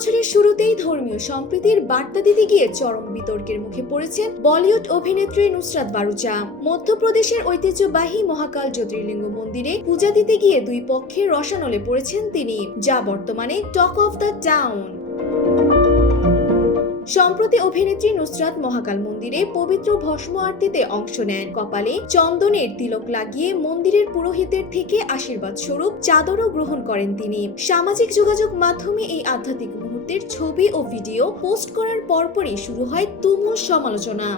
বছরের শুরুতেই ধর্মীয় সম্প্রীতির বার্তা দিতে গিয়ে চরম বিতর্কের মুখে পড়েছেন বলিউড অভিনেত্রী নুসরাত বারুচা। মধ্যপ্রদেশের ঐতিহ্যবাহী মহাকাল জ্যোতির্লিঙ্গ মন্দিরে পূজা দিতে গিয়ে দুই পক্ষের রসানলে পড়েছেন তিনি, যা বর্তমানে টক অফ দ্য টাউন। সম্প্রতি অভিনেত্রী নুসরাত মহাকাল মন্দিরে পবিত্র ভস্ম আরতিতে অংশ নেন। কপালে চন্দনের তিলক লাগিয়ে মন্দিরের পুরোহিতের থেকে আশীর্বাদ স্বরূপ চাদরও গ্রহণ করেন তিনি। সামাজিক যোগাযোগ মাধ্যমে এই আধ্যাত্মিক মুহূর্তের ছবি ও ভিডিও পোস্ট করার পরপরই শুরু হয় তুমুল সমালোচনা।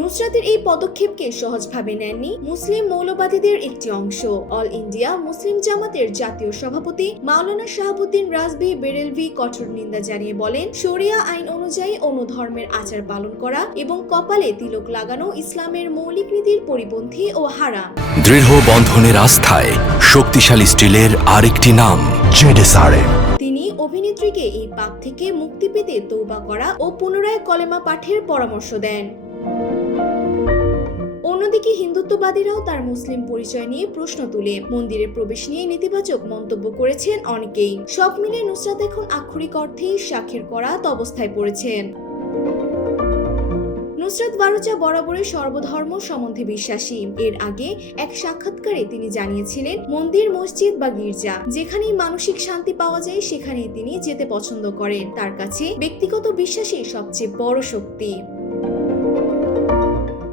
নুসরাতের এই পদক্ষেপকে সহজভাবে নেননি মুসলিম মৌলবাদীদের একটি অংশ। অল ইন্ডিয়া মুসলিম জামাতের জাতীয় সভাপতি মাওলানা শাহাবুদ্দিন রাজভী বেরেলভি কঠোর নিন্দা জানিয়ে বলেন, শরিয়া আইন অনুযায়ী অন্য ধর্মের আচার পালন করা এবং কপালে তিলক লাগানো ইসলামের মৌলিক নীতির পরিপন্থী ও হারাম। দৃঢ় বন্ধনের আস্থায় শক্তিশালী স্টিলের আরেকটি নাম জেডএসআরএম। তিনি অভিনেত্রীকে এই পাপ থেকে মুক্তি পেতে তওবা করা ও পুনরায় কলেমা পাঠের পরামর্শ দেন। অন্যদিকে হিন্দুত্ববাদীরাও তার মুসলিম পরিচয় নিয়ে প্রশ্ন তুলে মন্দিরে প্রবেশ নিয়ে নেতিবাচক মন্তব্য করেছেন অনেকেই। সব মিলে নুসরাত এখন আক্ষরিক অর্থেই সাক্ষীর করাত অবস্থায় পড়েছেন। নুসরাত বারুচা বরাবরই সর্বধর্ম সম্বন্ধে বিশ্বাসী। এর আগে এক সাক্ষাৎকারে তিনি জানিয়েছিলেন, মন্দির, মসজিদ বা গির্জা যেখানেই মানসিক শান্তি পাওয়া যায় সেখানেই তিনি যেতে পছন্দ করেন। তার কাছে ব্যক্তিগত বিশ্বাসই সবচেয়ে বড় শক্তি।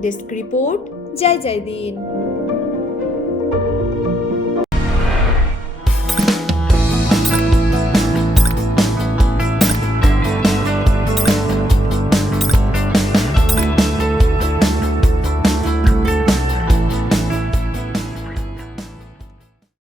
ডেস্ক রিপোর্ট, জয় জয় দিন।